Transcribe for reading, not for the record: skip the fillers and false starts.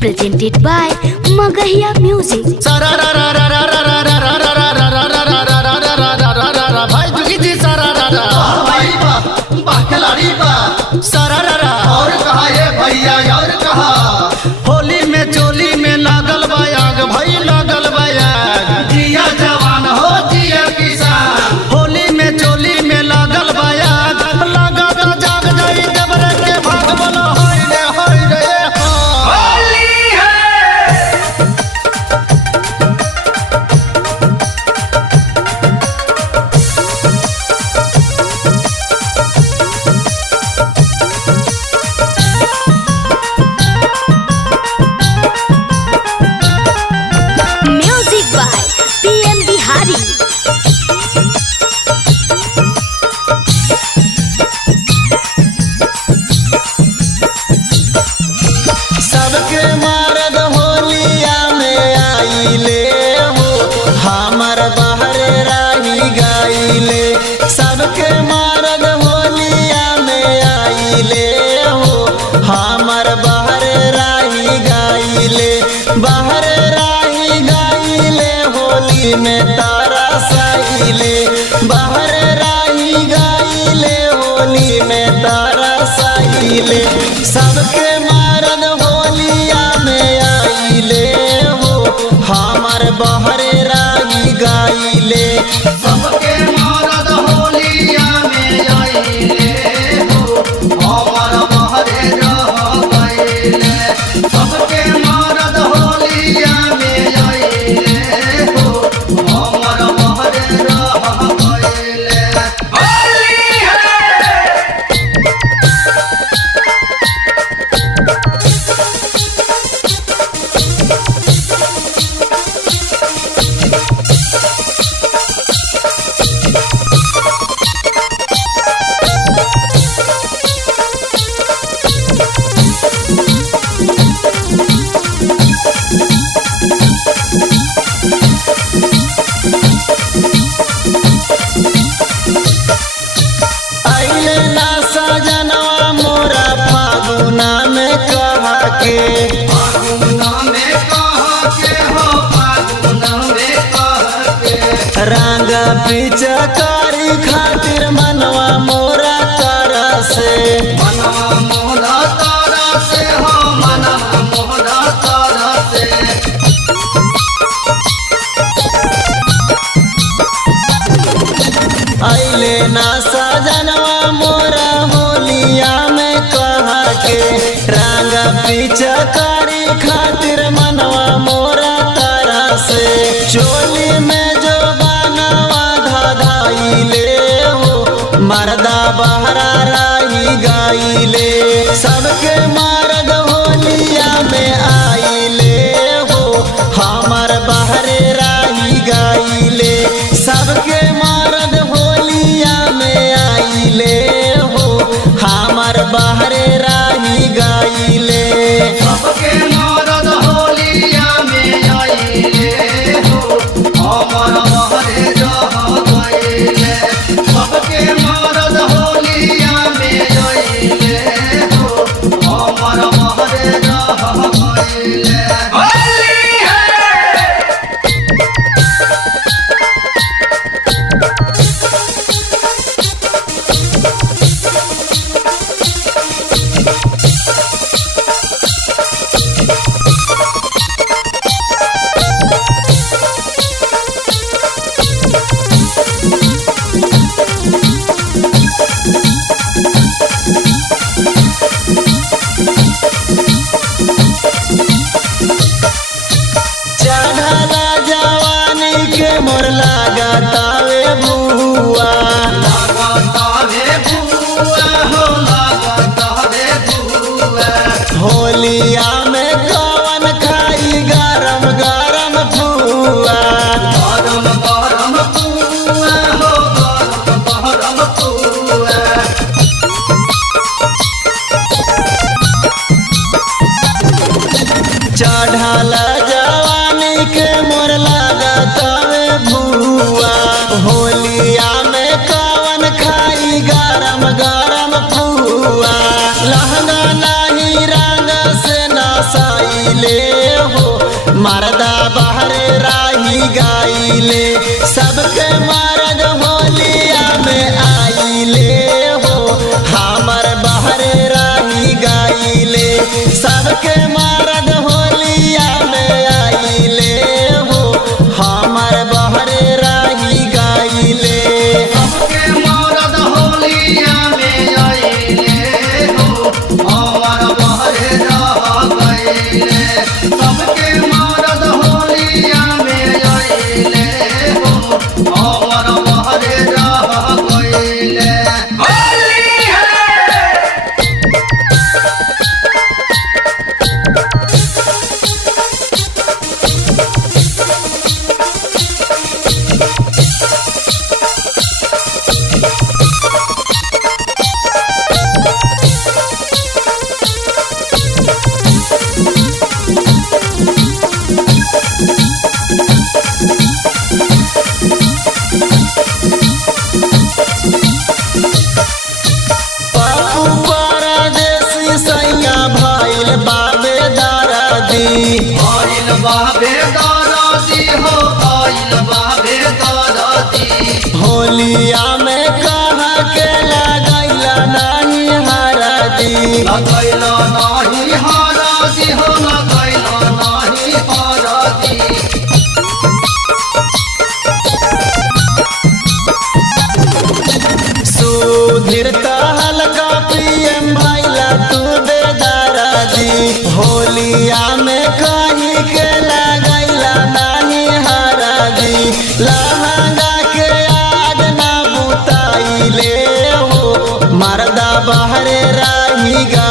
presented by Magahiya Music. भाई दुखी जी सारा भाई बा खिलाड़ी बा सारा और कहा ये भैया और कहा होली में चोली में लागल बायाग भाई लागल बायाग जिया जवान हो जिया किसान होली में चोली में लागल बायाग लगा जाग जाई जबरे के भाग बोलो हाय रे होली है। Music by PM Bihari. सबके मर्द होलिया में आइले हो हमर बाहर राही गाइले सबके मर्द होलिया में आइले हो हमर बाहर राही गाइले बाहर राही गाइले होली में तारा साइले बाहर राही गाइले होली में तारा साइले सबके मर्द होलिया में आइले हो हमर बाहर राही गाइले सबके मर्द होलिया में आइले हो हमर बाहर रह गइले सबके मर्द होलिया में आइले हो हमर बाहर रह गइले होली है। आइले ना सजनवा मोरा फागुना में कहा के फागुना में कहा के हो फागुना में कहा के रंग पिचकारी खातिर मनवा मोरा तारा से मनवा मोरा तारा से हो मनवा मोरा तारा से आइले ना सजनवा मोरा होलिया में कहा के रंग पिचकारी खातिर मनवा मोरा तारा से चोली में जो बनवा धाधाइले हो मर्दा बहरा राही गाइले सबके मर्द होलिया में आइले हो हमर बहरे राही गाइले सबके मर्द होलिया में आइले हो हमर बहरे राही गाइले सबके मर्द होलिया में आइले हो हमर बहरे रह गइले सबके मर्द होलिया में आइले हो हमर बहरे रह गइले होली है। चढ़ला जवानी के मोर लागतावे बुआ लागतावे बुआ हो लागतावे बुआ होलिया में कवन खाई गरम गरम बुआ गरम गरम बुआ हो गरम गरम बुआ चढ़ला जवानी के मोर लागतावे भुआ होलिया में कवन खाई गरम गरम फुआ लहंगा नहीं रंग से नसाई आइले हो मर्दा बहरे राही गाइले सबके मर्द होलिया में आइले हो हमर बहरे राही गाइले सबके मर्द होलिया में आइले हो हमर बहरे राही गाइले सबके मर्द होलिया में आइले हो हमर बहरे रह गइले सबके मर्द होलिया में आइले हो हमर बहरे रह गइले होली है पप्पू परदेसी सैया भइल बाबे दरदी आइल बाबे दादाजी हो आइल बाबे दादाजी होलिया में कहा के लगैला नहीं हरदी लगैला नाही हाराजी हो लगैला नाही हाराजी सुधीर हल्का पीएम भैला तू बेदरदी होलिया में कहीं के लगैला नहीं हरदी लहंगा के आग ना बुताइले हो मर्दा बहरे राही गा